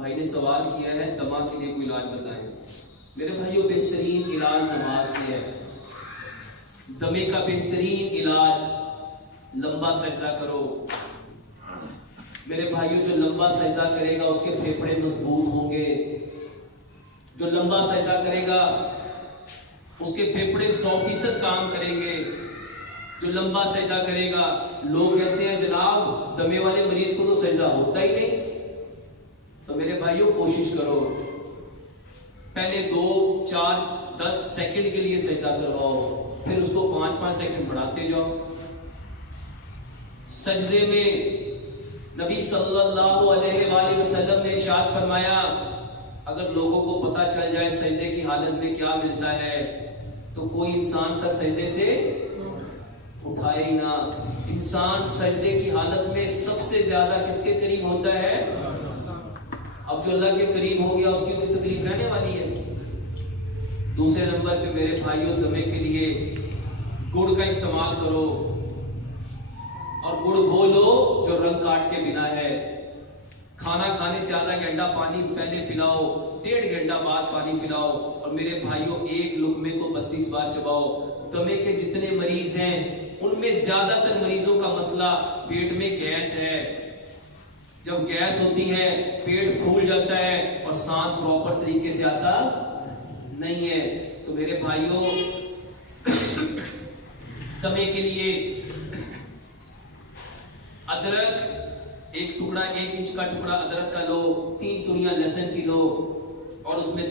भाई ने सवाल किया है दमा के लिए कोई इलाज बताएं। मेरे भाइयों, बेहतरीन इलाज नमाज में है। दमे का बेहतरीन इलाज, लंबा सजदा करो। मेरे भाइयों, जो लंबा सजदा करेगा उसके फेफड़े मजबूत होंगे। जो लंबा सजदा करेगा उसके फेफड़े 100% काम करेंगे। जो लंबा सजदा करेगा, लोग कहते हैं जनाब दमे वाले मरीज को तो सजदा होता ही नहीं। तो मेरे भाइयों कोशिश करो, पहले 2, 4, 10 सेकंड के लिए सजदा करवाओ, फिर उसको 5-5 सेकंड बढ़ाते जाओ। सजदे में नबी सल्लल्लाहु अलैहि वसल्लम ने इरशाद फरमाया, अगर लोगों को पता चल जाए सजदे की हालत में क्या मिलता है तो कोई इंसान सर सजदे से उठाए ही ना। इंसान सजदे की हालत में सबसे ज्यादा किसके करीब होता है? अब जो अल्लाह के करीब हो गया उसकी कोई तकलीफ रहने वाली है? दूसरे नंबर पे मेरे भाइयों, दमे के लिए गुड़ का इस्तेमाल करो, और गुड़ वो लो जो रंग काट के बिना है। खाना खाने से आधा घंटा पानी पहले पिलाओ, 1.5 घंटा बाद पानी पिलाओ, और मेरे भाइयों एक लुकमे को 32 बार चबाओ। दमे के जितने मरीज हैं उनमें ज्यादातर मरीजों का मसला पेट में गैस है। जब गैस होती है पेट फूल जाता है और सांस प्रॉपर तरीके से आता नहीं है। तो मेरे भाइयों, दमे के लिए अदरक 1 टुकड़ा, 1 इंच का टुकड़ा अदरक का लो, 3 तुरियां लहसुन की लो, और उसमें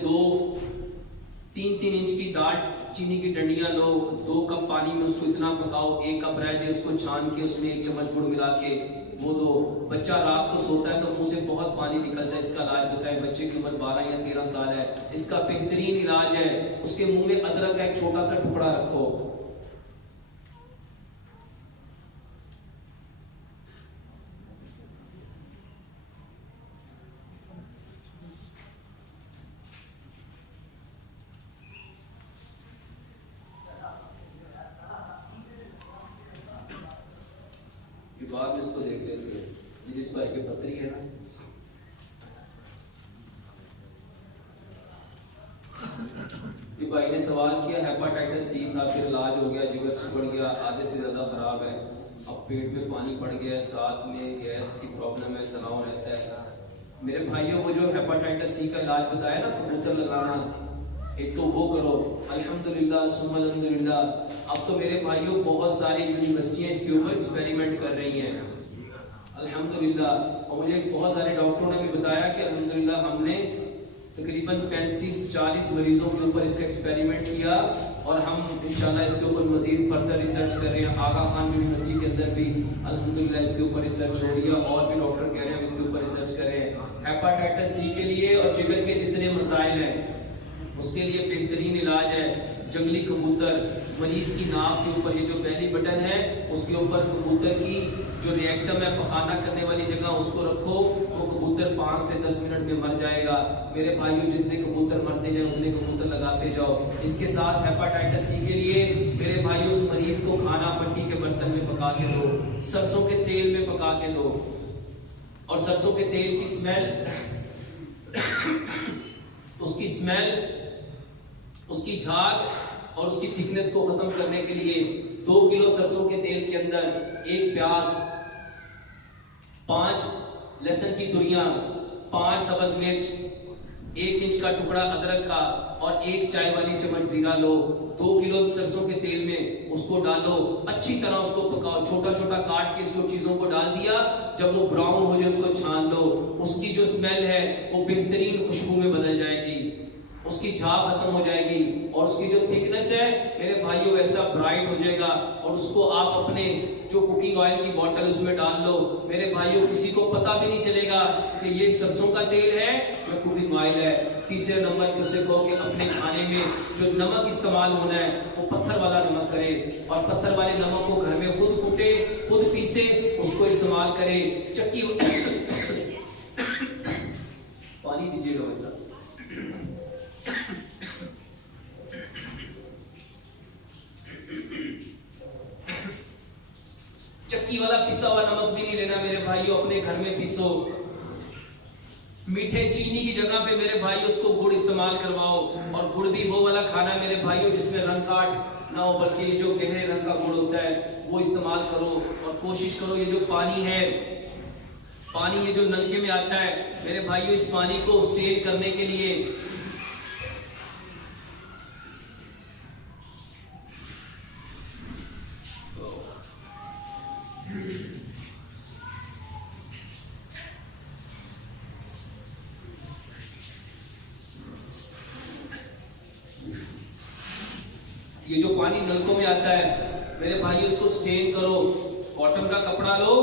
3-3 इंच की दालचीनी की डंडियां लो। 2 कप पानी में उसको इतना पकाओ, 1 कप रह जाए उसको छान के उसमें 1 चम्मच गुड़ मिला के वो दो। बच्चा रात को सोता है तो मुंह से बहुत पानी निकलता है, इसका इलाज बताए। बच्चे की उम्र 12 या 13 साल है, इसका बेहतरीन इलाज है, उसके मुंह में अदरक का एक छोटा सा टुकड़ा रखो। बाद में इसको देख लेते हैं, जिस भाई की पत्री है ना। ये भाई ने सवाल किया हेपाटाइटिस सी था, फिर इलाज हो गया, जिगर सिकुड़ गया, आधे से ज्यादा खराब है, अब पेट में पानी पड़ गया, साथ में गैस की प्रॉब्लम है, तनाव रहता है। मेरे भाइयों, वो जो हेपाटाइटिस सी का इलाज बताया ना, कबूतर लगाना, एक तो वो करो, अल्हम्दुलिल्लाह सुम्मा अल्हम्दुलिल्लाह। अब तो मेरे भाइयों बहुत सारी यूनिवर्सिटियां इसके ऊपर एक्सपेरिमेंट कर रही हैं, अल्हम्दुलिल्लाह। और मुझे बहुत सारे डॉक्टरों ने भी बताया कि अल्हम्दुलिल्लाह हमने तकरीबन 35-40 मरीजों के ऊपर इसका एक्सपेरिमेंट किया, और हम इंशाल्लाह इसके ऊपर मजीद फर्दर रिसर्च कर रहे हैं। आगा खान यूनिवर्सिटी के अंदर भी अल्हम्दुलिल्लाह इसके ऊपर रिसर्च हो रही है, और भी डॉक्टर कह रहे हैं हम इसके ऊपर रिसर्च कर रहे हैं। हेपाटाइटिस सी के लिए और जिगर के जितने मसाइल हैं उसके लिए बेहतरीन इलाज है जंगली कबूतर। मरीज की नाक के ऊपर ये जो बेली बटन है उसके ऊपर कबूतर की जो रिएक्टम है, पखाना करने वाली जगह, उसको रखो, वो कबूतर 5 से 10 मिनट में मर जाएगा। मेरे भाइयों, जितने कबूतर मरते जाए उतने कबूतर लगाते जाओ। इसके साथ हेपाटाइटिस सी के लिए मेरे भाइयों, उस मरीज को खाना मिट्टी के बर्तन में पका के दो, सरसों के तेल में पका के दो, और सरसों के तेल की स्मेल उसकी स्मेल, उसकी झाग और उसकी थिकनेस को खत्म करने के लिए 2 किलो सरसों के तेल के अंदर 1 प्याज, 5 लहसुन की तुरियां, 5 सब्ज मिर्च, 1 इंच का टुकड़ा अदरक का, और 1 चाय वाली चम्मच जीरा लो। 2 किलो सरसों के तेल में उसको डालो, अच्छी तरह उसको पकाओ, छोटा छोटा काट के इसको चीजों को डाल दिया। जब वो ब्राउन हो जाए उसको छान लो, उसकी जो स्मेल है वो बेहतरीन खुशबू में बदल जाएगी, उसकी झाग खत्म हो जाएगी, और उसकी जो थिकनेस है मेरे भाइयों वैसा ब्राइट हो जाएगा। और उसको आप अपने जो कुकिंग ऑयल की बोतल उसमें डाल लो। मेरे भाइयों, किसी को पता भी नहीं चलेगा कि ये सरसों का तेल है या कुकिंग ऑयल है। तीसरे नंबर पे उसे कहो कि अपने खाने में जो नमक इस्तेमाल होना है वो पत्थर वाला नमक करे, और पत्थर वाले नमक को घर में खुद कूटे, खुद पीसे, उसको इस्तेमाल करे। चक्की पानी दीजिएगा मतलब। चक्की वाला पिसा हुआ नमक भी नहीं लेना मेरे भाइयों, अपने घर में पीसो। मीठे चीनी की जगह पे मेरे भाई उसको गुड़ इस्तेमाल करवाओ, और गुड़ भी वो वाला खाना मेरे भाइयों जिसमें रंग काट ना हो, बल्कि ये जो गहरे रंग का गुड़ होता है वो इस्तेमाल करो। और कोशिश करो ये जो पानी है, पानी ये जो नलके में आता है मेरे भाइयों, इस पानी को स्टेन करने के लिए ये जो पानी नलकों में आता है मेरे भाई उसको स्टेन करो। कॉटन का कपड़ा लो,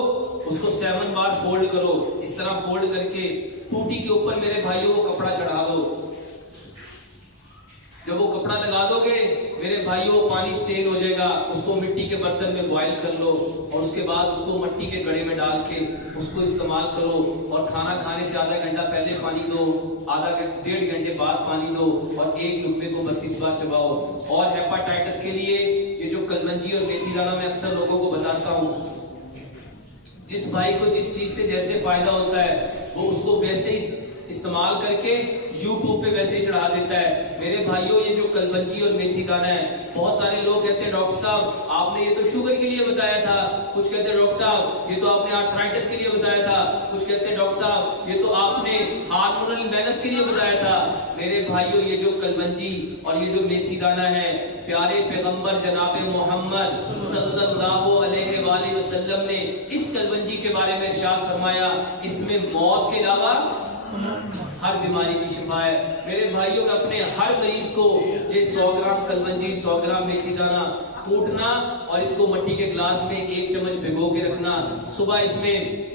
उसको 7 बार फोल्ड करो, इस तरह फोल्ड करके टूटी के ऊपर मेरे भाइयों वो कपड़ा चढ़ा दो। जब वो कपड़ा लगा दोगे मेरे भाइयों पानी स्टेन हो जाएगा, उसको मिट्टी के बर्तन में बॉईल कर लो, और उसके बाद उसको मिट्टी के घड़े में डाल के उसको इस्तेमाल करो। और खाना खाने से आधा घंटा पहले पानी दो, डेढ़ घंटे बाद पानी दो, और एक लुकमे को 32 बार चबाओ। और हेपाटाइटिस के लिए ये जो कलमंजी और मेथी दाना मैं अक्सर लोगों को बताता हूँ, जिस भाई को जिस चीज से जैसे फायदा होता है वो उसको वैसे इस्तेमाल करके YouTube पे वैसे ही चढ़ा देता है। मेरे भाइयों ये जो कलबंजी और मेथी दाना है, बहुत सारे लोग कहते हैं डॉक्टर साहब आपने ये तो शुगर के लिए बताया था, कुछ कहते हैं डॉक्टर साहब ये तो आपने आर्थराइटिस के लिए बताया था, कुछ कहते हैं डॉक्टर साहब ये तो आपने हार्मोनल इम्बैलेंस के लिए बताया था। मेरे भाइयों ये जो कलबंजी और ये जो मेथी दाना है, प्यारे पैगंबर जनाब मोहम्मद सल्लल्लाहु अलैहि वसल्लम ने इस कलबंजी के बारे में इरशाद फरमाया, इसमें मौत के अलावा हर बीमारी की शिफा है। मेरे भाइयों में अपने हर मरीज को ये 100 ग्राम कलबंजी 100 ग्राम मेथी दाना कूटना और इसको मिट्टी के ग्लास में 1 चम्मच भिगो के रखना। सुबह इसमें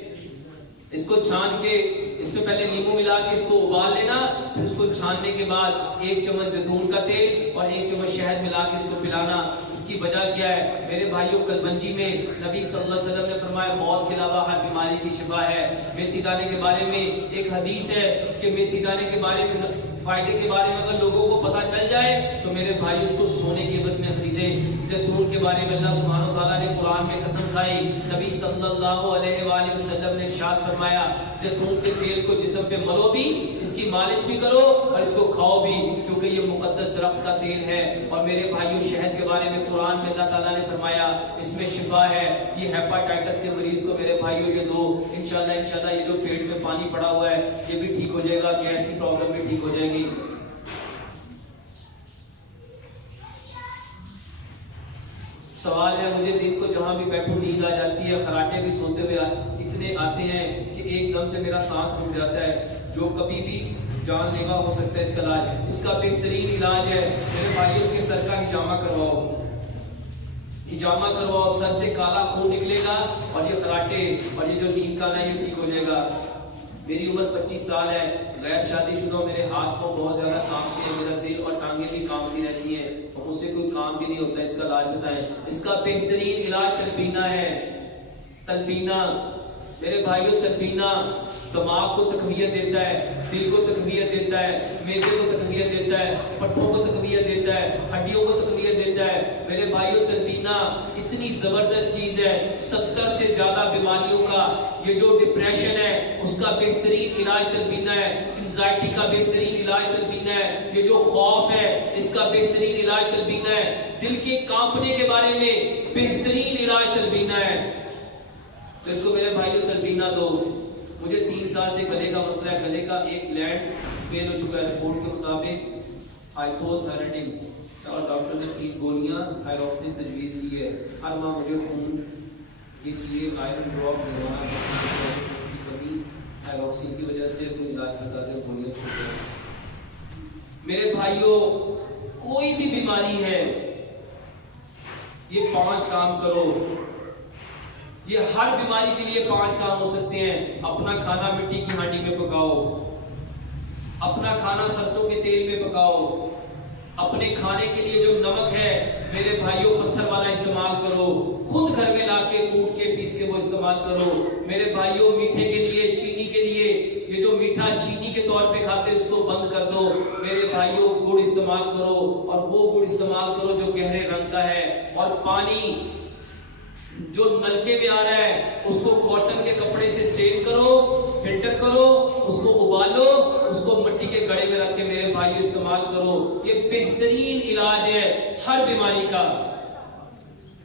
इसको छान के इसमें पहले नींबू मिला के इसको उबाल लेना, फिर उसको छानने के बाद 1 चम्मच जैतून का तेल और 1 चम्मच शहद मिला के इसको पिलाना। इसकी वजह क्या है मेरे भाइयों, कलबंजी में नबी सल्लल्लाहु अलैहि वसल्लम ने फरमाया मौत के अलावा हर बीमारी की शिफा है। मेथी दाने के बारे में एक हदीस है कि मेथी दाने के बारे में फायदे के बारे में अगर लोगों को पता चल जाए तो मेरे भाई उसको सोने के एवज में खरीदे। जैतून के बारे में अल्लाह सुब्हानहू व तआला ने कुरान में कसम खाई, नबी सल्लल्लाहु अलैहि वसल्लम ने इरशाद फरमाया जैतून के तेल को जिस्म पे मलो भी, इसकी मालिश भी करो और इसको खाओ भी, क्योंकि ये मुकद्दस दरख्त का तेल है। और मेरे भाइयों शहद के बारे में कुरान में अल्लाह ताला ने फरमाया इसमें शिफा है। ये हेपाटाइटिस के मरीज को मेरे भाइयों ये दो, इंशाल्लाह ये जो पेट में पानी पड़ा हुआ है ये भी ठीक हो जाएगा, गैस की प्रॉब्लम भी ठीक हो जाएगी। सवाल है मुझे दिन को जहां भी बैठूं नींद आ जाती है, खराटे भी सोते हुए इतने आते हैं कि एकदम से मेरा सांस रुक जाता है, जो कभी भी जानलेवा हो सकता है। इसका इलाज, इसका बेहतरीन इलाज है मेरे भाई उसके सर का हिजामा करवाओ, हिजामा करवाओ, सर से काला खून निकलेगा और ये खराटे और ये जो नींद का ना ये ठीक हो जाएगा। मेरी उम्र 25 साल है, गैर शादीशुदा, मेरे हाथ को बहुत ज्यादा कांपते हैं, मेरा दिल और टांगे भी कांपती रहती हैं और मुझसे कोई काम भी नहीं होता। इसका इलाज बताएं। इसका बेहतरीन इलाज तलबीना है। तलबीना मेरे भाइयों, तलबीना दिमाग को तकवियत देता है, दिल को तकवियत देता है, मेदे को तकवियत देता है, पट्टों को तकवियत देता है, हड्डियों को तकवियत देता है। मेरे भाइयों तलबीना इतनी जबरदस्त चीज है, 70 से ज्यादा बीमारियों का, ये जो डिप्रेशन है उसका बेहतरीन इलाज तलबीना है, एंजाइटी का बेहतरीन इलाज तलबीना है, ये जो खौफ है इसका बेहतरीन इलाज तलबीना है, दिल के कांपने के बारे में बेहतरीन इलाज तलबीना है। तो इसको मेरे भाइयों तलबीना दो। मुझे 3 साल से गले का मसला है, गले का एक ग्लैंड फेल हो चुका है। रिपोर्ट के मुताबिक हाइपोथायराइडिज्म और डॉक्टर ने 3 गोलियां थायरॉक्सिन तजवीज की है। हर माह मुझे खून के लिए आयरन ड्रॉप लगवाना है, कभी थायरॉक्सिन की वजह से कोई इलाज बता दे, गोलियां छूट गई। मेरे भाइयों कोई भी बीमारी है ये 5 काम करो, ये हर बीमारी के लिए 5 काम हो सकते हैं। अपना खाना मिट्टी की हांडी में पकाओ, अपना खाना सरसों के तेल में पकाओ, अपने खाने के लिए जो नमक है मेरे भाइयों पत्थर वाला इस्तेमाल करो, खुद घर में लाके कूट के पीस के वो इस्तेमाल करो। मेरे भाइयों मीठे के लिए, चीनी के लिए, ये जो मीठा चीनी के तौर पे खाते उसको बंद कर दो। मेरे भाइयों गुड़ इस्तेमाल करो और वो गुड़ इस्तेमाल करो जो गहरे रंग का है। और पानी जो नलके में आ रहा है उसको कॉटन के कपड़े से स्टेन करो, फिल्टर करो, उसको उबालो उसको मिट्टी के घड़े में रख के मेरे भाई इस्तेमाल करो। ये बेहतरीन इलाज है हर बीमारी का,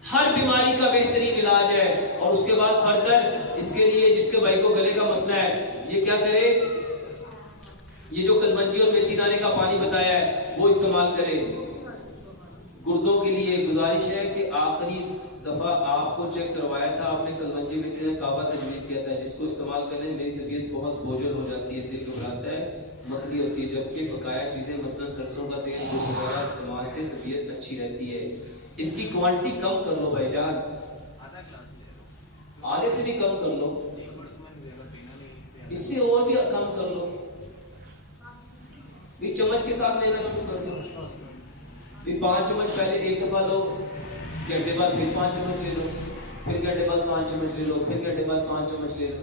हर बीमारी का बेहतरीन इलाज है। और उसके बाद फर्दर इसके लिए जिसके भाई को गले का मसला है, ये क्या करे, ये जो कलमंजी और मेथी दाने का पानी बताया है वो इस्तेमाल करे। गुर्दों के लिए गुजारिश है कि आखिरी दफा आपको चेक करवाया था, आपने कलमंजी मेथी काबा तजवीज़ किया था, जिसको इस्तेमाल करने मेरी तबीयत बहुत बोझल हो जाती है, दिल घबराता है, मतली होती है, जबकि बकाया चीजें मसलन सरसों का तेल वगैरह इस्तेमाल से तबीयत अच्छी रहती है। इसकी क्वांटिटी कम कर लो भाईजान, आधे से भी कम कर लो, इससे और भी कम कर लो, भी चम्मच के साथ लेना शुरू कर लो। फिर 5 चम्मच पहले एक दफा लो, घंटे बाद फिर 5 चम्मच ले लो, फिर घंटे बाद 5 चम्मच ले लो, फिर घंटे बाद 5 चम्मच ले लो।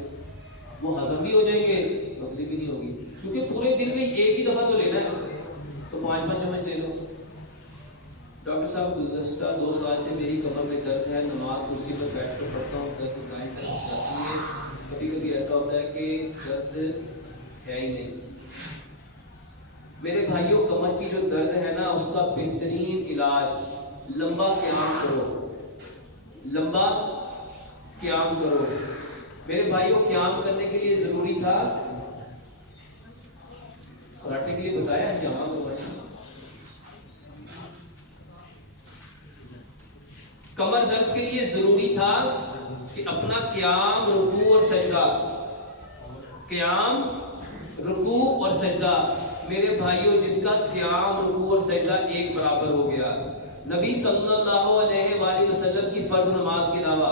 वो हजम भी हो जाएंगे, तकलीफ भी नहीं होगी, क्योंकि पूरे दिन में एक ही दफा तो लेना है, तो 5-5 चम्मच ले लो। डॉक्टर साहब गुज़श्ता 2 साल से मेरी कमर में दर्द है, नमाज कुर्सी पर बैठ कर पढ़ता हूँ, दर्द गायब जाती है, कभी कभी ऐसा होता है कि दर्द है ही नहीं। मेरे भाइयों, कमर की जो दर्द है ना, उसका बेहतरीन इलाज लंबा क़याम करो, लंबा क़याम करो। मेरे भाइयों, क़याम करने के लिए जरूरी था, कराटे के लिए बताया है जमा करवाया। कमर दर्द के लिए जरूरी था कि अपना क़याम, रुकू और सजदा, क़याम, रुकू और सजदा। मेरे भाइयों, जिसका क़याम, रुकू और सजदा एक बराबर हो गया, नबी सल्लल्लाहु अलैहि वसल्लम की फर्ज नमाज के अलावा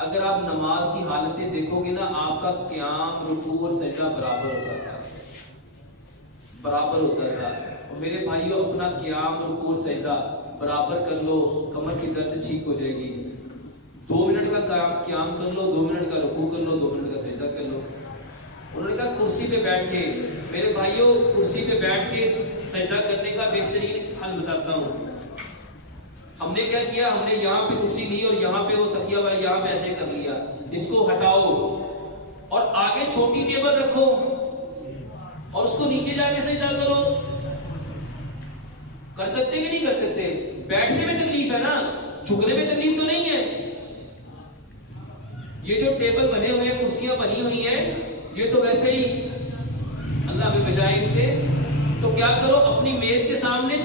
अगर आप नमाज की हालतें देखोगे ना, आपका क़याम, रुकू और सजदा बराबर होता था, बराबर होता था। और मेरे भाइयों, अपना क़याम, रुकू और सजदा बराबर कर लो, कमर की दर्द ठीक हो जाएगी। 2 मिनट का क़याम कर लो, 2 मिनट का रुकू कर लो, 2 मिनट का सजदा कर लो। उन्होंने कहा कुर्सी पे बैठ के, मेरे भाइयों, कुर्सी पे बैठ के सजदा करने का बेहतरीन हल बताता हूँ। हमने क्या किया, हमने यहाँ पे कुर्सी ली और यहाँ पे वो तकिया वाला यहाँ पे ऐसे कर लिया, इसको हटाओ और आगे छोटी टेबल रखो और उसको नीचे जाके सजदा करो। कर सकते कि नहीं कर सकते? बैठने में तकलीफ है ना, झुकने में तकलीफ तो नहीं है। ये जो टेबल बने हुए हैं, कुर्सियां बनी हुई हैं, ये तो वैसे ही अल्लाह हमें बचाए इनसे। तो क्या करो, अपनी मेज के सामने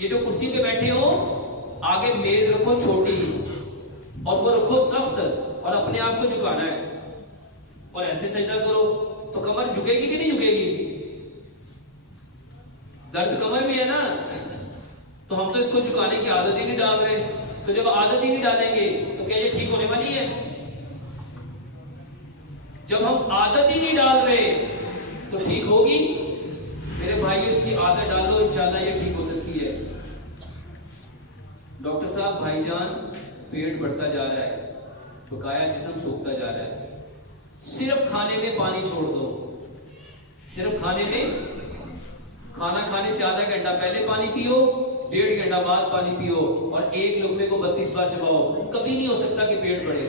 ये जो कुर्सी पे बैठे हो, आगे मेज रखो छोटी और वो रखो सख्त और अपने आप को झुकाना है और ऐसे सजदा करो, तो कमर झुकेगी कि नहीं झुकेगी? दर्द कमर में है ना, तो हम तो इसको झुकाने की आदत ही नहीं डाल रहे। तो जब आदत ही नहीं डालेंगे तो क्या ये ठीक होने वाली है? जब हम आदत ही नहीं डाल रहे तो ठीक होगी? मेरे भाई, इसकी आदत डालो, इंशाल्लाह ये ठीक हो सकती है। डॉक्टर साहब, भाईजान, पेट बढ़ता जा रहा है, बकाया जिस्म सूखता जा रहा है, सिर्फ खाने में पानी छोड़ दो, सिर्फ खाने में, खाना खाने से आधा घंटा पहले पानी पियो, 1.5 घंटा बाद पानी पियो और एक लुकमे को 32 बार चबाओ। कभी नहीं हो सकता कि पेट बढ़े।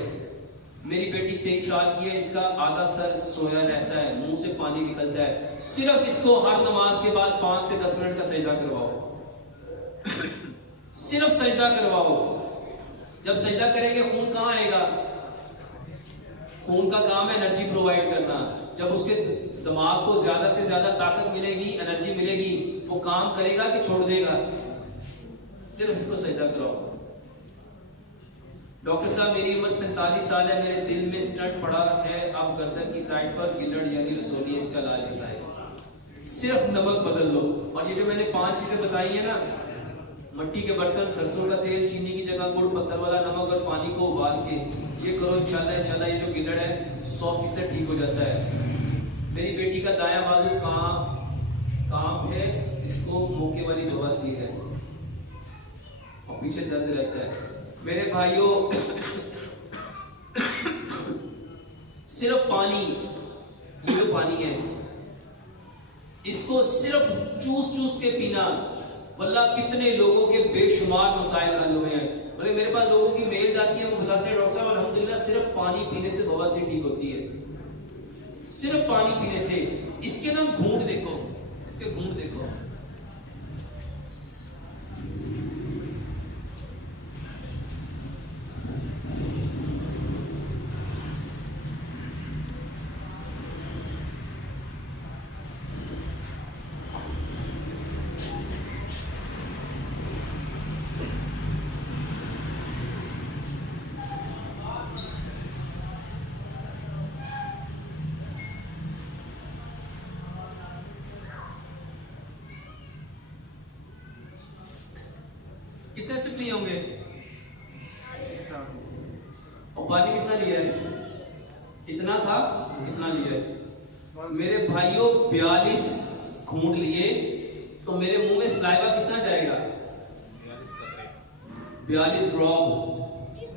मेरी बेटी 23 साल की है, इसका आधा सर सोया रहता है, मुंह से पानी निकलता है। सिर्फ इसको हर नमाज के बाद 5 से 10 मिनट का सजदा करवाओ, सिर्फ सजदा करवाओ। जब सजदा करेंगे खून कहां आएगा? खून का काम है एनर्जी प्रोवाइड करना। जब उसके दिमाग को ज्यादा से ज्यादा ताकत मिलेगी, एनर्जी मिलेगी, वो काम करेगा कि छोड़ देगा? सिर्फ इसको सजदा कराओ। डॉक्टर साहब, मेरी उम्र 45 साल है, मेरे दिल में स्टंट पड़ा है, अब गर्दन की साइड पर गिल्लड़ यानी रसोली, इसका इलाज बताएं। सिर्फ नमक बदल लो। और ये जो मैंने 5 चीजें बताई है ना, मिट्टी के बर्तन, सरसों का तेल, चीनी की जगह गुड़, पत्थर वाला नमक और पानी को उबाल के ये करो, इंशाल्लाह ये जो गिल्लड़ है 100% ठीक हो जाता है। मेरी बेटी का दायां बाजू काम है, इसको मौके वाली बवासीर है और पीछे दर्द रहता है। मेरे भाइयों, सिर्फ पानी, ये जो पानी है, इसको सिर्फ चूस के पीना। वल्लाह कितने लोगों के बेशुमार मसाइल हल हुए हैं। बोले मेरे पास लोगों की मेल जाती है, वो बताते हैं डॉक्टर साहब अल्हम्दुलिल्लाह सिर्फ पानी पीने से बवासीर ठीक होती है, सिर्फ पानी पीने से। इसके ना घूंट देखो, इसके घूंट देखो। कितने सिप लिए होंगे? और पानी कितना लिया है? इतना था, इतना लिया है। मेरे भाइयों 42 घूंट लिए, तो मेरे मुंह में सलाइवा कितना जाएगा? 42 ड्रॉप।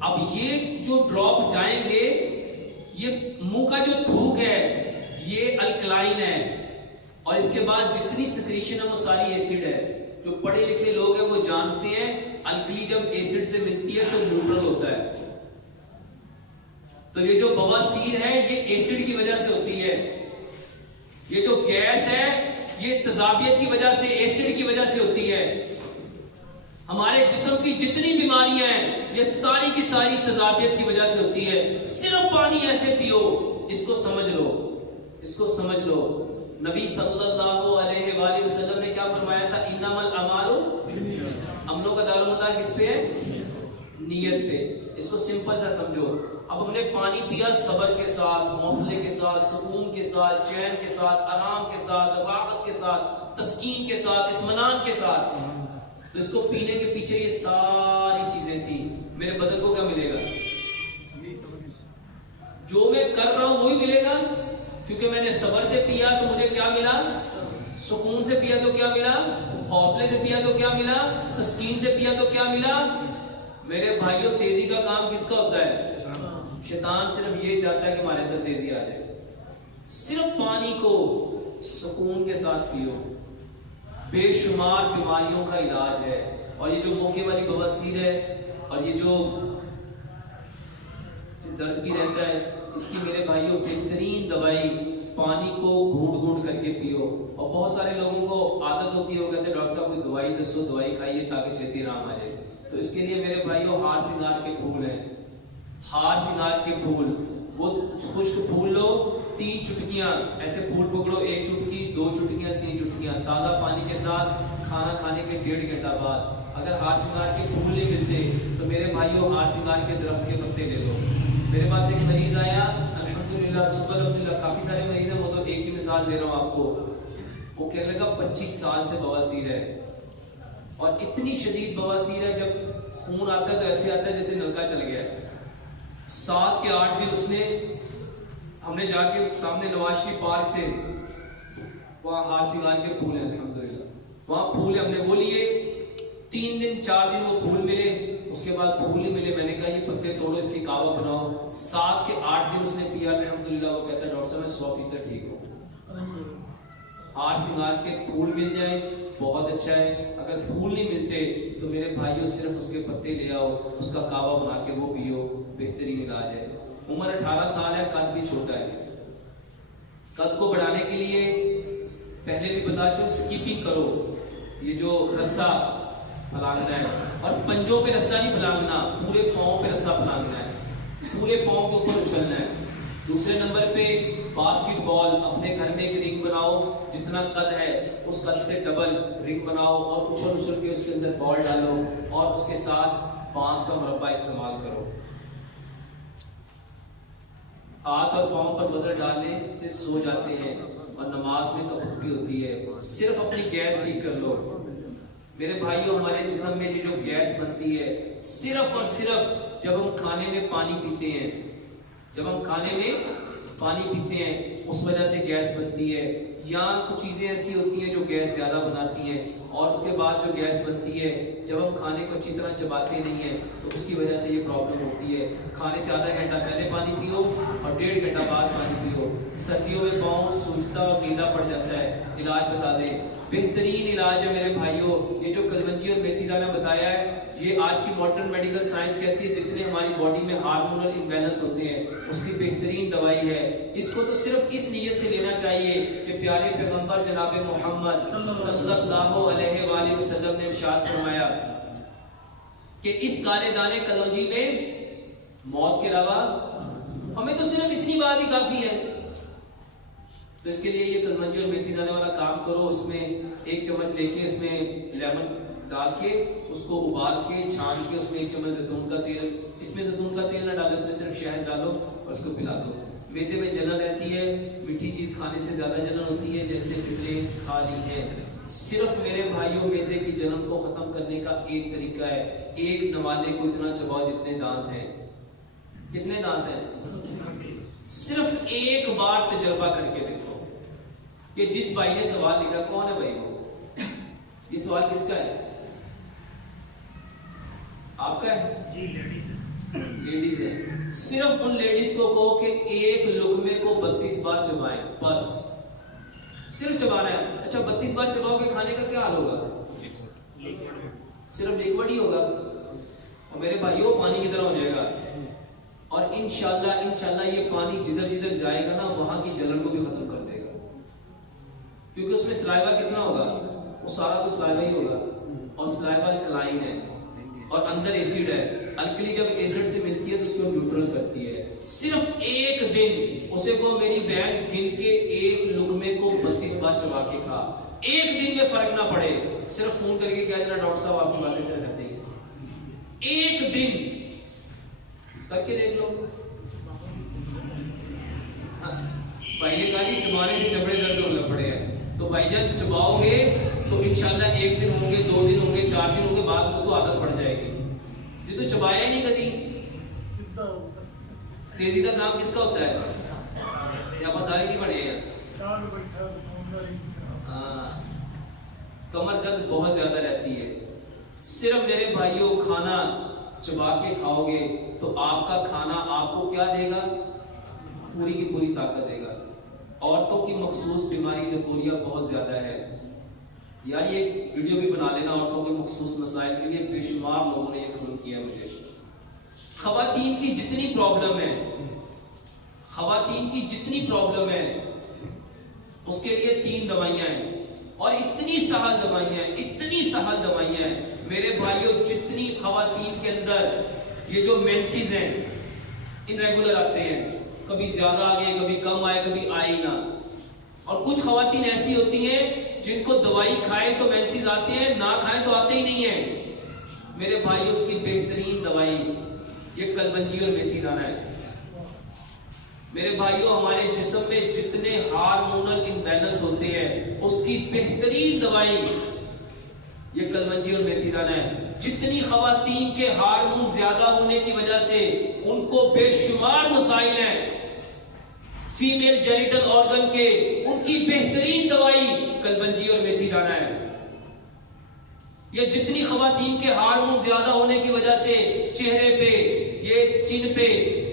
अब ये जो ड्रॉप जाएंगे, ये मुंह का जो थूक है ये अल्कलाइन है, और इसके बाद जितनी सिक्रीशन है वो सारी एसिड है। जो पढ़े लिखे लोग हैं वो जानते हैं अल्कली जब एसिड से मिलती है तो न्यूट्रल होता है। तो ये जो बवासीर है ये एसिड की वजह से होती है। ये जो गैस है ये तेजाबियत की वजह से, एसिड की वजह से होती है। हमारे जिस्म की जितनी बीमारियां हैं ये सारी की सारी तेजाबियत की वजह से होती है। सिर्फ पानी ऐसे पियो, इसको समझ लो, इसको समझ लो। नबी सल्लल्लाहु अलैहि वसल्लम ने क्या फरमाया था? इन्नमल अमालु, अमलों का दारोमदार किस पे है? नियत पे। इसको सिंपल सा समझो। अब हमने पानी पिया सब्र के साथ, हौसले के साथ, सुकून के साथ, चैन के साथ, आराम के साथ, राहत के साथ, तस्कीन के साथ, इत्मीनान के साथ, तो इसको पीने के पीछे ये सारी चीजें थी। मेरे बदन को क्या मिलेगा? जो मैं कर रहा हूं वही मिलेगा, क्योंकि मैंने सब्र से पिया तो मुझे क्या मिला? सुकून से पिया तो क्या मिला? हौसले से पिया तो क्या मिला? तस्कीन से पिया तो क्या मिला? मेरे भाइयों तेजी का काम किसका होता है? शैतान सिर्फ ये चाहता है कि हमारे अंदर तेजी आ जाए। सिर्फ पानी को सुकून के साथ पियो, बेशुमार बीमारियों का इलाज है। और ये जो मौके वाली बवासीर है और ये जो दर्द भी रहता है, इसकी मेरे भाइयों बेहतरीन दवाई पानी को घूंट घूंट करके पियो। और बहुत सारे लोगों को आदत होती है, वो कहते हैं डॉक्टर साहब कोई दवाई दसो, दवाई खाइए ताकि छेती आराम आ जाए। तो इसके लिए मेरे भाइयों हार सिंगार के फूल हैं, हार सिंगार के फूल, वो खुश्क फूल लो, 3 चुटकियां ऐसे फूल पकड़ो, 1 चुटकी, 2 चुटकियां, 3 चुटकियां, ताजा पानी के साथ खाना खाने के 1.5 घंटा बाद। अगर हार सिंगार के फूल नहीं मिलते तो मेरे भाइयों हार सिंगार के दरख्त के पत्ते ले लो। मेरे पास एक मरीज आया, अल्हम्दुलिल्लाह, शुक्र अल्हम्दुलिल्लाह, काफी सारे मरीज हैं, वो तो एक ही मिसाल दे रहा हूँ आपको। वो कहने लगा 25 साल से बवासीर है, और इतनी शदीद बवासीर है जब खून आता है तो ऐसे आता है जैसे नलका चल गया है। 7 के 8 दिन उसने, हमने जाके सामने नवाज शरीफ पार्क से, वहाँ हार सिंगार के फूल हैं अल्हम्दुलिल्लाह, वहाँ फूल है, हमने वो लिए। 3 दिन 4 दिन वो फूल मिले, उसके बाद फूल नहीं मिले। मैंने कहा ये पत्ते तोड़ो, इसकी कावा बनाओ। 7 के 8 दिन उसने पिया अल्हम्दुलिल्लाह। वो कहता है डॉक्टर साहब मैं 100% ठीक हूँ। हार सिंगार के फूल मिल जाए बहुत अच्छा है, अगर फूल नहीं मिलते तो मेरे भाइयों सिर्फ उसके पत्ते ले आओ, उसका कावा बना के वो पियो, बेहतरीन इलाज है। उम्र 18 साल है, कद भी छोटा है। कद को बढ़ाने के लिए पहले भी बता चुका, स्कीपिंग करो, ये जो रस्सा फलांगना है, और पंजों पे रस्सा नहीं फलांगना, पूरे पाँव पे रस्सा फलांगना है, पूरे पाँव के ऊपर उछलना है। दूसरे नंबर पे बास्केटबॉल, अपने घर में एक रिंग बनाओ, जितना कद है उस कद से डबल रिंग बनाओ, और उछल उछल के उसके अंदर बॉल डालो, और उसके साथ बांस का मुरब्बा इस्तेमाल करो। हाथ और पाँव पर वजन डालने से सो जाते हैं, और नमाज में कबूल भी होती है। सिर्फ अपनी गैस ठीक कर लो मेरे भाइयों। हमारे जिस्म में ये जो गैस बनती है सिर्फ और सिर्फ जब हम खाने में पानी पीते हैं, जब हम खाने में पानी पीते हैं उस वजह से गैस बनती है। या कुछ चीजें ऐसी होती हैं जो गैस ज्यादा बनाती हैं, और उसके बाद जो गैस बनती है जब हम खाने को अच्छी तरह चबाते नहीं है तो उसकी वजह से ये प्रॉब्लम होती है। खाने से आधा घंटा पहले पानी पियो और 1.5 घंटा बाद पानी पियो। सर्दियों में पाँव सूजता और नीला पड़ जाता है, इलाज बता दें। बेहतरीन इलाज है मेरे भाइयों, ये जो कलवंजी और मेथी दाना बताया है, ये आज की मॉडर्न मेडिकल साइंस कहती है जितने हमारी बॉडी में हार्मोनल इम्बैलेंस होते हैं उसकी बेहतरीन दवाई है। इसको तो सिर्फ इस नीयत से लेना चाहिए कि प्यारे पैगंबर जनाब मोहम्मद सल्लल्लाहु अलैहि वसल्लम ने इरशाद फरमाया कि इस काले दाने कलौंजी में मौत के अलावा हमें तो सिर्फ इतनी बात ही काफी है। तो इसके लिए ये कलवंजी और मेथी दाने वाला काम करो। इसमें 1 चम्मच लेके इसमें लेमन डाल के उसको उबाल के छान के उसमें 1 चम्मच जैतून का तेल, इसमें जैतून का तेल ना डालो, इसमें सिर्फ शहद डालो और उसको पिला दो। मैदे में जलन रहती है, मीठी चीज खाने से ज्यादा जलन होती है, जैसे चुचे खा ली है। सिर्फ मेरे भाइयों मैदे की जलन को खत्म करने का एक तरीका है, एक नवाले को इतना चबाओ जितने दांत हैं। कितने दांत हैं? सिर्फ एक बार तजर्बा करके देखो कि जिस भाई ने सवाल लिखा कौन है भाई वो, ये सवाल किसका है? आपका है जी? लेडीज है। सिर्फ उन लेडीज को कहो कि एक लुकमे को 32 बार चबाएं, बस सिर्फ चबाना है। अच्छा 32 बार चबाओगे, खाने का क्या हाल होगा? सिर्फ लिक्विड ही होगा और मेरे भाइयों पानी की तरह हो जाएगा। और इंशाल्लाह ये पानी जिधर जिधर जाएगा ना वहां की जलन को भी खत्म कर देगा, क्योंकि उसमें सलाइवा कितना होगा? वो सारा कुछ सलाइवा ही होगा और सलाइवा अल्कलाइन है और अंदर एसिड है। अल्कली जब एसिड से मिलती है तो उसको न्यूट्रल करती है। सिर्फ एक दिन उसे को मेरी बहन गिन के एक लुकमे को 32 बार चबा के खा, एक दिन में फर्क ना पड़े, सिर्फ फोन करके कह देना डॉक्टर साहब आपकी बातें सिर्फ ऐसे ही। एक दिन करके देख लो। हाँ, भाई ने कहा जी चबाने से जबड़े दर्द होने पड़े हैं, तो भाईजान चबाओगे तो इंशाल्लाह 1 दिन होंगे, 2 दिन होंगे, 4 दिन होंगे, बाद में उसको आदत पड़ जाएगी। ये तो चबाया ही नहीं कभी। तेजी का काम किसका होता है? यहाँ पर सारे की पड़े हैं। कमर दर्द बहुत ज्यादा रहती है। सिर्फ मेरे भाइयों खाना चबा के खाओगे तो आपका खाना आपको क्या देगा? पूरी की पूरी ताकत देगा। औरतों की मखसूस बीमारी लकोरिया बहुत ज्यादा है यार, ये वीडियो भी बना लेना औरतों के मखसूस मसाइल के लिए। बेशुमार लोगों ने ये फोन किया मुझे। खवातीन की जितनी प्रॉब्लम है, खवातीन की जितनी प्रॉब्लम है उसके लिए 3 दवाइयां हैं और इतनी सहल दवाइयां हैं, इतनी सहल दवाइयां हैं मेरे भाइयों। जितनी खवातीन के अंदर ये जो मेंसेस हैं इनरेगुलर आते हैं, कभी ज्यादा आ गए, कभी कम आए, कभी आए ही ना। और कुछ खवातीन ऐसी होती हैं जिनको दवाई खाए तो मेंसेस आते हैं, ना खाए तो आते ही नहीं है। मेरे भाई उसकी बेहतरीन दवाई ये कलवंजी और मेथी दाना है। मेरे भाइयों हमारे जिस्म में जितने हार्मोनल इम्बैलेंस होते हैं उसकी बेहतरीन दवाई ये कलवंजी और मेथी दाना है। जितनी खवातीन के हार्मोन ज्यादा होने की वजह से उनको बेशुमार मसाइल हैं फीमेल जेनिटल ऑर्गन के, उनकी बेहतरीन दवाई कलवंजी और मेथी दाना है। ये जितनी खवातीन के हार्मोन ज्यादा होने की वजह से चेहरे पे, ये चिन पे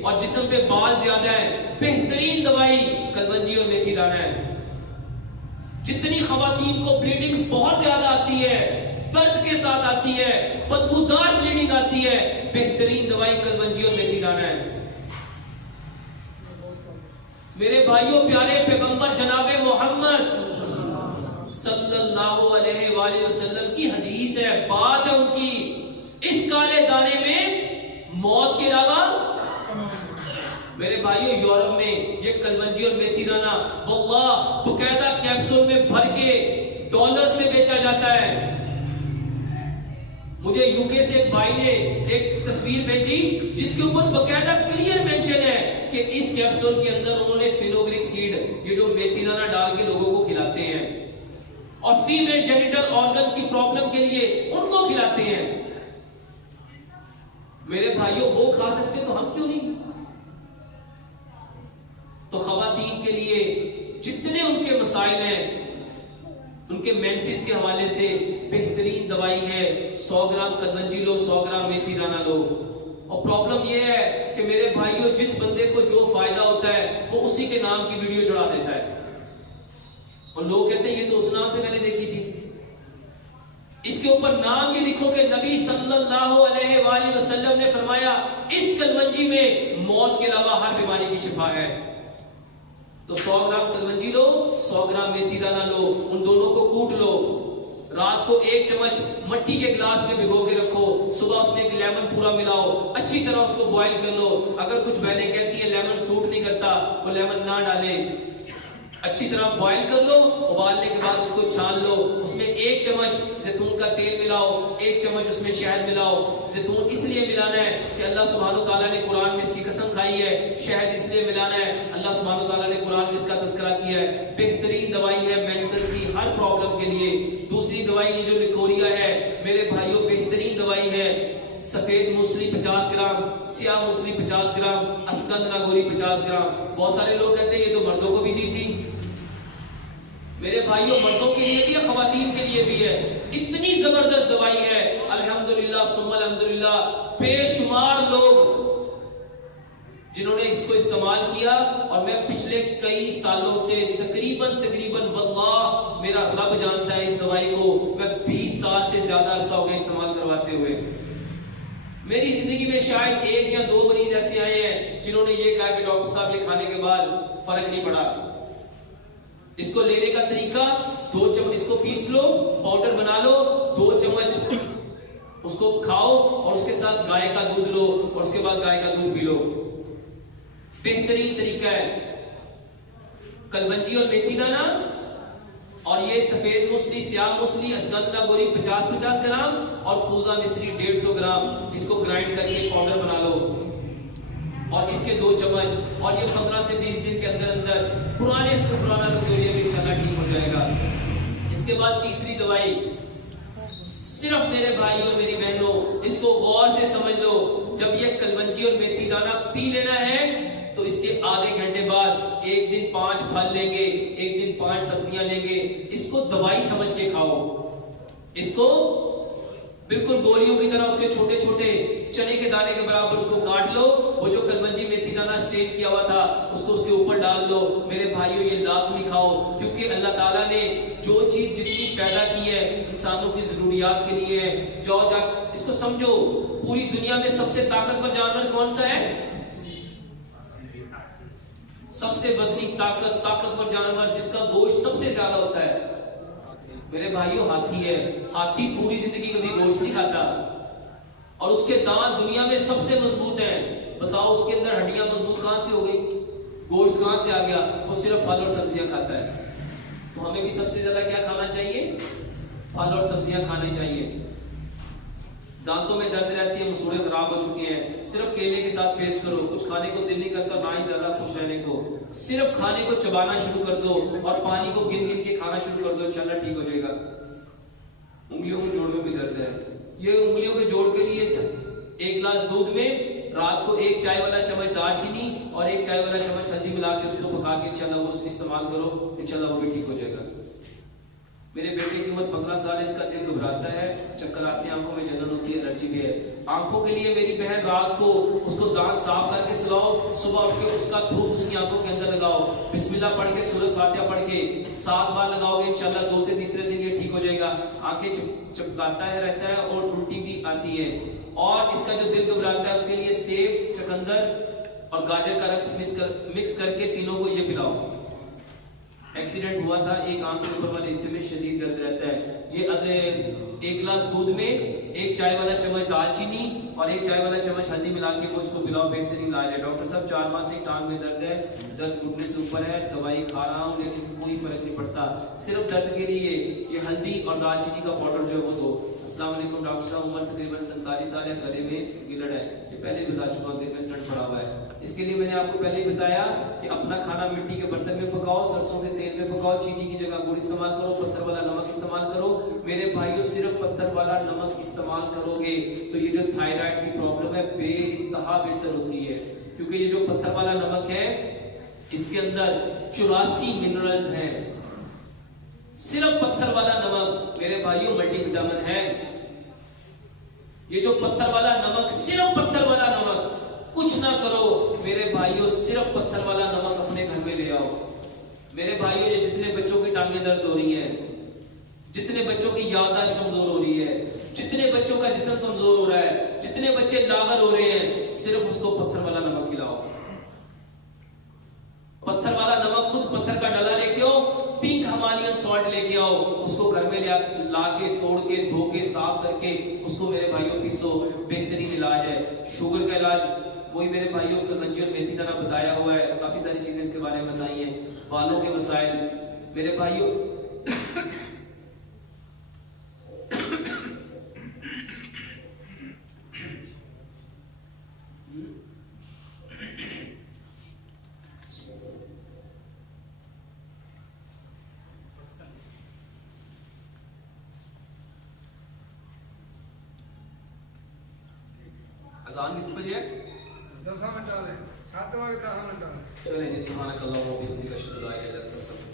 और जिस्म पे बाल ज्यादा है, बेहतरीन दवाई कलवंजी और मेथी दाना है। जितनी खवातीन को ब्लीडिंग बहुत ज्यादा आती है, दर्द के साथ आती है, बदबूदार ब्लीडिंग आती है, बेहतरीन दवाई कलवंजी और मेथी दाना है। मेरे भाइयों प्यारे पैगंबर जनाबे मोहम्मद सल्लल्लाहु अलैहि वसल्लम की हदीस है, बात है उनकी। इस काले दाने में मौत के अलावा मेरे भाइयों यूरोप में ये कलवंजी और मेथी दाना वल्लाह बकायदा कैप्सूल में भर के डॉलर्स में बेचा जाता है। मुझे यूके से एक भाई ने एक तस्वीर भेजी जिसके ऊपर बकायदा क्लियर मेंशन है कि इस कैप्सूल के अंदर उन्होंने फेनोग्रिक सीड, ये जो मेथी दाना डाल के लोगों को खिलाते हैं और फीमेल जेनिटल ऑर्गन्स की प्रॉब्लम के लिए उनको खिलाते हैं। मेरे भाइयों वो खा सकते तो हम क्यों नहीं? तो खवातीन के लिए जितने उनके मसाइल हैं, उनके मेंसेस के हवाले से बेहतरीन दवाई है। 100 ग्राम कलवंजी लो, 100 ग्राम मेथी दाना लो और प्रॉब्लम यह है कि मेरे भाइयों, जिस बंदे को जो फायदा होता है वो उसी के नाम की वीडियो चढ़ा देता है, और लोग कहते हैं ये तो उस नाम से मैंने देखी थी। इसके ऊपर नाम ये लिखो कि नबी सल्लल्लाहु अलैहि वसल्लम ने फरमाया इस कलवंजी में मौत के अलावा हर बीमारी की शिफा है। तो 100 ग्राम कलवंजी लो, 100 ग्राम मेथी दाना लो, उन दोनों को कूट लो, रात को 1 चम्मच मट्टी के गिलास में भिगो के रखो, सुबह उसमें एक लेमन पूरा मिलाओ, अच्छी तरह उसको बॉईल कर लो। अगर कुछ बहनें कहती है लेमन सूट नहीं करता, वो लेमन ना डाले, अच्छी तरह बॉईल कर लो, उबालने के बाद उसको छान लो, उसमें 1 चम्मच जैतून का तेल मिलाओ, 1 चम्मच उसमें शहद मिलाओ। जैतून इसलिए मिलाना है कि अल्लाह सुब्हानहू तआला ने कुरान में इसकी कसम खाई है। शहद इसलिए मिलाना है, अल्लाह सुब्हानहू तआला ने कुरान में इसका तज़किरा किया है। बेहतरीन दवाई है मेंसेस की हर प्रॉब्लम के लिए। दूसरी दवाई ये जो लिकोरिया है मेरे भाइयों, बेहतरीन दवाई है। सफेद मूसली 50 ग्राम, स्याह मूसली 50 ग्राम, अस्कंद नागौरी 50 ग्राम। बहुत सारे लोग कहते हैं ये तो मर्दों को भी दी थी। मेरे भाइयों, मर्दों के लिए भी है, खवातीन के लिए भी है। इतनी जबरदस्त दवाई है, अल्हम्दुलिल्लाह सुम्मा अल्हम्दुलिल्लाह। बेशुमार लोग जिन्होंने इसको इस्तेमाल किया, और मैं पिछले कई सालों से तकरीबन वल्लाह मेरा रब जानता है इस दवाई को, मैं 20 साल से ज्यादा अरसा हो गया इस्तेमाल करवाते हुए। मेरी जिंदगी में शायद 1 या 2 मरीज ऐसे आए हैं जिन्होंने ये कहा कि डॉक्टर साहब ये खाने के बाद फर्क नहीं पड़ा। इसको लेने का तरीका, 2 चम्मच इसको पीस लो, पाउडर बना लो, 2 चम्मच उसको खाओ, और उसके साथ गाय का दूध लो, और उसके बाद गाय का दूध पी लो। बेहतरीन तरीका है। कलवंजी और मेथी दाना, और ये सफेद मूसली, स्याह मूसली, असगंद नागौरी 50-50 ग्राम, और पूजा मिश्री 150 ग्राम, इसको ग्राइंड करके पाउडर बना लो, और इसके 2 चम्मच, और ये 15 से 20 दिन के अंदर अंदर पुराने से पुराना लिकोरिया भी इंशाल्लाह ठीक हो जाएगा। इसके बाद तीसरी दवाई, सिर्फ मेरे भाई और मेरी बहनों इसको गौर से समझ लो, जब ये कलवंजी और मेथी दाना पी लेना है तो इसके आधे घंटे बाद 1 दिन 5 फल लेंगे, 1 दिन 5 सब्जियां लेंगे। इसको दवाई समझ के खाओ, इसको बिल्कुल गोलियों की तरह उसके छोटे छोटे चने के दाने के बराबर उसको काट लो, वो जो कलवंजी मेथी दाना स्ट्रेन किया हुआ था उसको उसके ऊपर डाल दो। मेरे भाइयों, ये लाजमी खाओ, क्योंकि अल्लाह ताला ने जो चीज जितनी पैदा की है इंसानों की जरूरियात के लिए है। जाओ जा इसको समझो, पूरी दुनिया में सबसे ताकतवर जानवर कौन सा है? सबसे वजनी ताकतवर जानवर जिसका गोश्त सबसे ज्यादा होता है मेरे भाइयों, हाथी है। हाथी पूरी जिंदगी कभी गोश्त नहीं खाता, और उसके दांत दुनिया में सबसे मजबूत हैं। बताओ उसके अंदर हड्डियां मजबूत कहां से हो गई? गोश्त कहां से आ गया? वो सिर्फ फल और सब्जियां खाता है। तो हमें भी सबसे ज्यादा क्या खाना चाहिए? फल और सब्जियां खाने चाहिए। दांतों में दर्द रहती है, मसूड़े खराब हो चुके हैं, सिर्फ केले के साथ पेस्ट करो, कुछ खाने को दिल नहीं करता, ना ही ज्यादा खुश रहने को, सिर्फ खाने को चबाना शुरू कर दो और पानी को गिन गिन के खाना शुरू कर दो, इंशाल्लाह ठीक हो जाएगा। उंगलियों के जोड़ में भी दर्द है, ये उंगलियों के जोड़ के लिए 1 गिलास दूध में रात को 1 चाय वाला चम्मच दालचीनी और 1 चाय वाला चम्मच हल्दी मिला के उसको पका के इंशाल्लाह वो इस्तेमाल करो, इंशाल्लाह वो भी ठीक हो जाएगा। मेरे बेटे की उम्र 15 साल है, इसका दिल घबराता है, चक्कर आते हैं, आंखों में जलन होती है, एलर्जी भी है। आंखों के लिए मेरी बहन रात को उसको दांत साफ करके सुलाओ, सुबह उठ के उसका धूप उसकी आंखों के अंदर लगाओ, बिस्मिल्लाह पढ़ के सूरत फातिहा पढ़ के 7 बार लगाओगे, इंशाल्लाह 2 से तीसरे दिन ये ठीक हो जाएगा। आंखें चपकाता है रहता है और उल्टी भी आती है। और इसका जो दिल घबराता है उसके लिए सेब, चुकंदर और गाजर का रस मिक्स करके तीनों को ये पिलाओ। एक्सीडेंट हुआ था, एक आंख के ऊपर वाले हिस्से में शदीद दर्द रहता है। ये 1 गिलास दूध में 1 चाय वाला चम्मच दालचीनी और 1 चाय वाला चम्मच हल्दी मिला के वो इसको पिलाओ, बेहतरीन इलाज है। डॉक्टर साहब 4 माह से टांग में दर्द है, दर्द घुटने से ऊपर है, दवाई खा रहा हूँ लेकिन कोई फर्क नहीं पड़ता, सिर्फ दर्द के लिए ये हल्दी और दालचीनी का पाउडर जो है वो दो। अस्सलाम वालेकुम डॉक्टर साहब, उम्र तकरीबन 47 साल है, गले में गिलड़ है, ये पहले बता चुका हूँ, दिल में स्टंट पड़ा हुआ है। इसके लिए मैंने आपको पहले ही बताया कि अपना खाना मिट्टी के बर्तन में पकाओ, सरसों के तेल में पकाओ, चीनी की जगह गुड़ इस्तेमाल करो, पत्थर वाला नमक इस्तेमाल करो। मेरे भाइयों, सिर्फ पत्थर वाला नमक इस्तेमाल करोगे तो ये जो थायराइड की प्रॉब्लम है बेइंतहा बेहतर होती है, क्योंकि ये जो पत्थर वाला नमक है इसके अंदर 84 मिनरल्स हैं। सिर्फ पत्थर वाला नमक मेरे भाइयों मल्टीविटामिन है। ये जो पत्थर वाला नमक, सिर्फ पत्थर वाला नमक, कुछ ना करो मेरे भाइयों, सिर्फ पत्थर वाला नमक अपने घर में ले आओ। मेरे भाइयों, ये जितने बच्चों की टांगें दर्द हो रही हैं, जितने बच्चों की याददाश्त कमजोर हो रही है, जितने बच्चों का जिस्म कमजोर हो रहा है, जितने बच्चे लागर हो रहे हैं, सिर्फ उसको पत्थर वाला नमक खिलाओ। पत्थर वाला नमक, खुद पत्थर का डला लेके आओ, पिंक हिमालयन सॉल्ट लेके आओ, उसको घर में ला के तोड़ के धो के साफ करके उसको मेरे भाइयों पीसो। बेहतरीन इलाज है। शुगर का इलाज वही मेरे भाइयों को कलंजी और मेथी दाना बताया हुआ है, काफी सारी चीजें इसके बारे में बताई हैं। बालों के मसाइल मेरे भाइयों, अज़ान कितने बजे है? 10 मिनट आ रहे, 7 बजे 10 मिनट आ रहे। चलें जी, सुभानक अल्लाह व बिहम्दिक, अशहदु अल्ला इलाहा इल्ला अंत, अस्तगफिरुक।